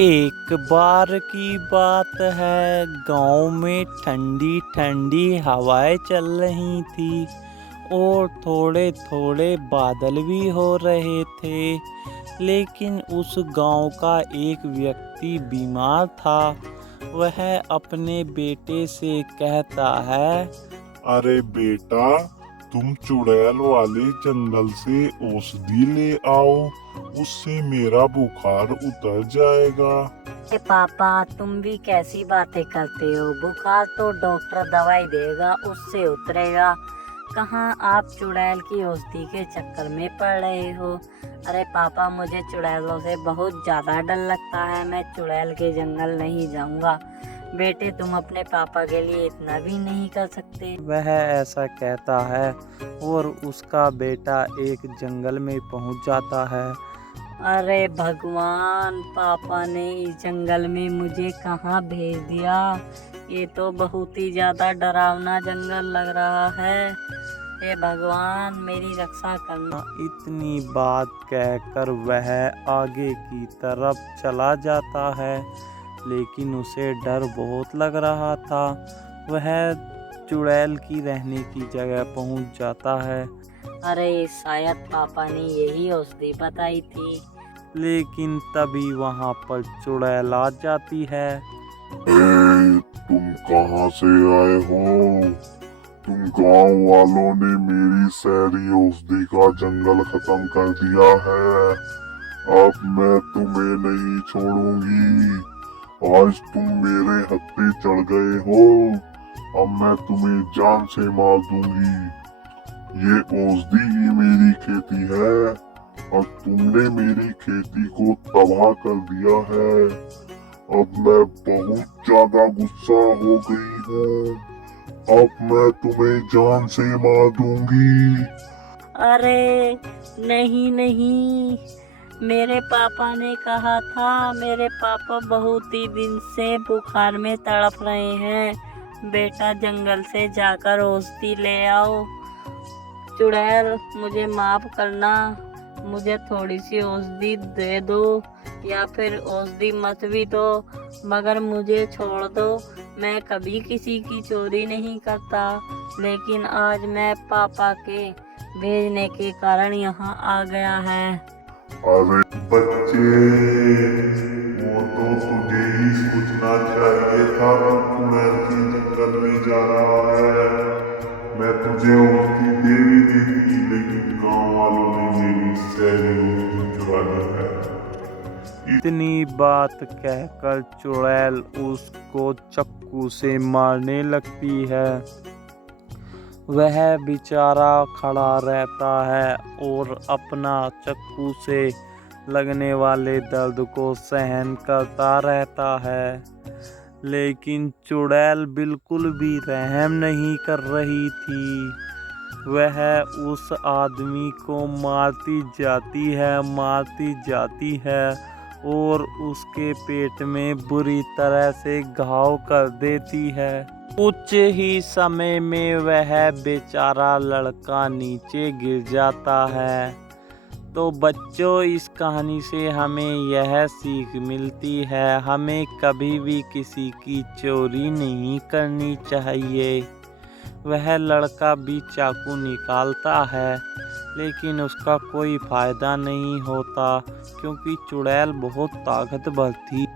एक बार की बात है, गांव में ठंडी ठंडी हवाएं चल रही थी और थोड़े थोड़े बादल भी हो रहे थे। लेकिन उस गांव का एक व्यक्ति बीमार था। वह अपने बेटे से कहता है, अरे बेटा, तुम चुड़ैल वाले जंगल से औषधि ले आओ, उससे मेरा बुखार उतर जाएगा। अरे पापा, तुम भी कैसी बातें करते हो। बुखार तो डॉक्टर दवाई देगा, उससे उतरेगा। कहाँ आप चुड़ैल की औषधि के चक्कर में पड़ रहे हो। अरे पापा, मुझे चुड़ैलों से बहुत ज़्यादा डर लगता है। मैं चुड़ैल के जंगल नहीं जाऊंगा। बेटे, तुम अपने पापा के लिए इतना भी नहीं कर सकते। वह ऐसा कहता है और उसका बेटा एक जंगल में पहुंच जाता है। अरे भगवान, पापा ने इस जंगल में मुझे कहाँ भेज दिया। ये तो बहुत ही ज्यादा डरावना जंगल लग रहा है। हे भगवान, मेरी रक्षा करना। इतनी बात कहकर वह आगे की तरफ चला जाता है, लेकिन उसे डर बहुत लग रहा था। वह चुड़ैल की रहने की जगह पहुंच जाता है। अरे शायद पापा ने यही औषधि बताई थी। लेकिन तभी वहां पर चुड़ैल आ जाती है। तुम कहाँ से आए हो? तुम गांव वालों ने मेरी सारी औषधि का जंगल खत्म कर दिया है। अब मैं तुम्हें नहीं छोड़ूंगी। आज तुम मेरे हत्थे चढ़ गए हो। अब मैं तुम्हें जान से मार दूंगी। ये औषधि ही मेरी खेती है और तुमने मेरी खेती को तबाह कर दिया है। अब मैं बहुत ज्यादा गुस्सा हो गई हूँ। अब मैं तुम्हें जान से मार दूंगी। अरे नहीं नहीं, मेरे पापा ने कहा था। मेरे पापा बहुत ही दिन से बुखार में तड़प रहे हैं। बेटा, जंगल से जाकर औषधि ले आओ। चुड़ैल, मुझे माफ करना। मुझे थोड़ी सी औषधि दे दो, या फिर औषधि मत भी दो, मगर मुझे छोड़ दो। मैं कभी किसी की चोरी नहीं करता, लेकिन आज मैं पापा के भेजने के कारण यहाँ आ गया है। अरे बच्चे, वो तो तुझे ही सोचना चाहिए था कि चुड़ैल के जंगल में जा रहा है। मैं तुझे औषधि दे भी देती, लेकिन गांव वालों ने मेरी सारी औषधि चुरा ली है। इतनी बात कहकर चुड़ैल उसको चाकू से मारने लगती है। वह बेचारा खड़ा रहता है और अपना चाकू से लगने वाले दर्द को सहन करता रहता है। लेकिन चुड़ैल बिल्कुल भी रहम नहीं कर रही थी। वह उस आदमी को मारती जाती है और उसके पेट में बुरी तरह से घाव कर देती है। कुछ ही समय में वह बेचारा लड़का नीचे गिर जाता है। तो बच्चों, इस कहानी से हमें यह सीख मिलती है, हमें कभी भी किसी की चोरी नहीं करनी चाहिए। वह लड़का भी चाकू निकालता है, लेकिन उसका कोई फायदा नहीं होता, क्योंकि चुड़ैल बहुत ताकतवर थी।